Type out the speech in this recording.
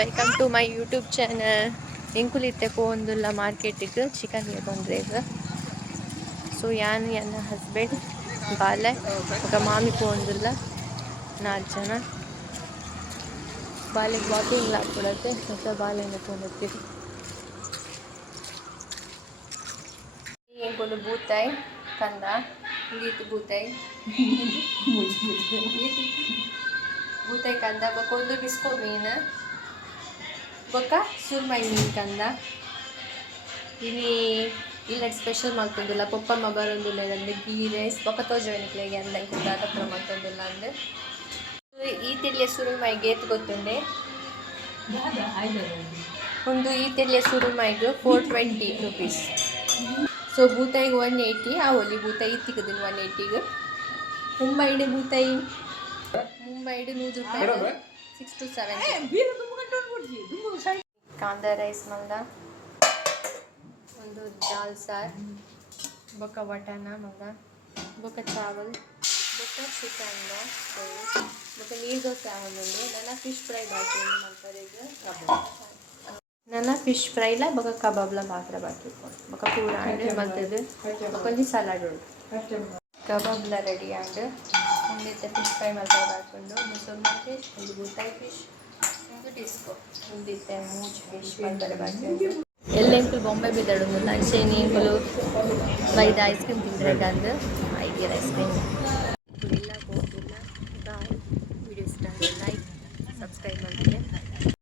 Welcome to my YouTube channel. ಎಂಕುಲಿತ್ತೆ ಪೋಂದುಲ್ಲ ಮಾರ್ಕೆಟಿಗೆ ಚಿಕನ್ಗೆ ಬಂದ್ರೆ ಈಗ. ಸೊ ಯಾನ್ ನನ್ನ ಹಸ್ಬೆಂಡ್ ಬಾಲೆ ఒక ಮಾಮಿ ಪೋಂದುಲ್ಲ 4 ಜನ ಬಾಲೆಗೆ ವಾಕಿಂಗ್ ಲಾಕೊಡತ್ತೆ ಮತ್ತೆ ಬಾಲೆನ ಪೋಂದಿರ್ತೀವಿ. ಎಂಕೊಲು ಬೂತಾಯಿ ಕಂದ ಇಂದೀತು ಬೂತಾಯಿ ಬೂತಾಯಿ ಕಂದ ಬೊಕೊಂದು ಡಿಸ್ಕೋ ಮೀನು ಬೊಕ್ಕ ಸುರ್ಮೈ ಮೀನು ಕಂದ ಇನಿ ಇಲ್ಲ ಸ್ಪೆಷಲ್ ಮಾಡ್ತಂದಿಲ್ಲ ಪಪ್ಪಮ್ಮ ಬರೋದಿಲ್ಲ ಅಂದ್ರೆ ಗೀ ರೈಸ್ ಬೊಕ್ಕ ತೋಜವನಿಕ್ಲೆಗೆ ಅಂದ ಕುದ್ದಾತಪ್ಪ ಮಾಡ್ತಂದಿಲ್ಲ ಅಂದ್ರೆ ಈ ತೆಲಿಯ ಸುರುಮೈಗೆ ಎತ್ತು ಗೊತ್ತುಂಡೆ ಒಂದು ಈ ತೆಲಿಯ ಸುರುಮೈಗೆ 420 rupees. ಸೊ ಬೂತಾಯಿಗೆ 180 ಆವೊಲಿ ಬೂತಾಯಿ ಇತ್ತಿಕ್ಕದಿನ 180ಗೆ ಮುಂಬೈಡೆ ಬೂತಾಯಿ ಮುಂಬೈಡೆ 100 ರೂಪಾಯಿ 6 to 7 ಕಾಂದ ರೈಸ್ ಮಂದ ಒಂದು ದಾಲ್ ಸಾರ್ ಬೊಕ್ಕ ವಟಾಣ ಮಂದ ಬೊಕ್ಕ ಚಾವಲ್ ಬೊಕ್ಕ ಚಿಕನ್ ಬೊಕ್ಕ ನೀರು ದೋಸೆ ಆವೊಂದುಂಡು ನನ್ನ ಫಿಶ್ ಫ್ರೈ ಬಾಕಿ ಉಂಡು ಮಲ್ಪರೆಗೆ ನನ್ನ ಫಿಶ್ ಫ್ರೈಲ ಬೊಕ್ಕ ಕಬಾಬ್ಲ ಮಾತ್ರ ಬಾಕಿ ಬೊಕ್ಕ ಪೂರ ಆಂಡ್ ಮಲ್ತದು ಬೊಕೊಂಜಿ ಸಲಾಡ್ ಉಂಡು ಕಬಾಬ್ಲ ರೆಡಿ ಆಂಡ್ ಒಂದಿತ್ತೆ ಫಿಶ್ ಫ್ರೈ ಮಲ್ಪರೆ ಬಾಕುಂಡು ಒಂದು ಸುರ್ಮಾ ಫಿಶ್ ಒಂದು ಬೂತಾಯಿ ಫಿಶ್ ಒಂದು ಡಿಸ್ಕೋ ಒಂದಿತ್ತೆ ಮೂಜ್ ಫಿಶ್ ಮಲ್ಪರೆ ಬಾಕಿ ಉಂಡು ಎಲ್ಲ ಎಂಕುಲು ಬೊಂಬೆ ಬಿದ್ದಾಡು ಲಂಚೇನಿ ಎಂಕುಲು 5 ಐಸ್ ಕ್ರೀಮ್ ತಿಂದ್ರೆ ಅಂದು 5 ಐಸ್ ಕ್ರೀಮ್ ಎಲ್ಲ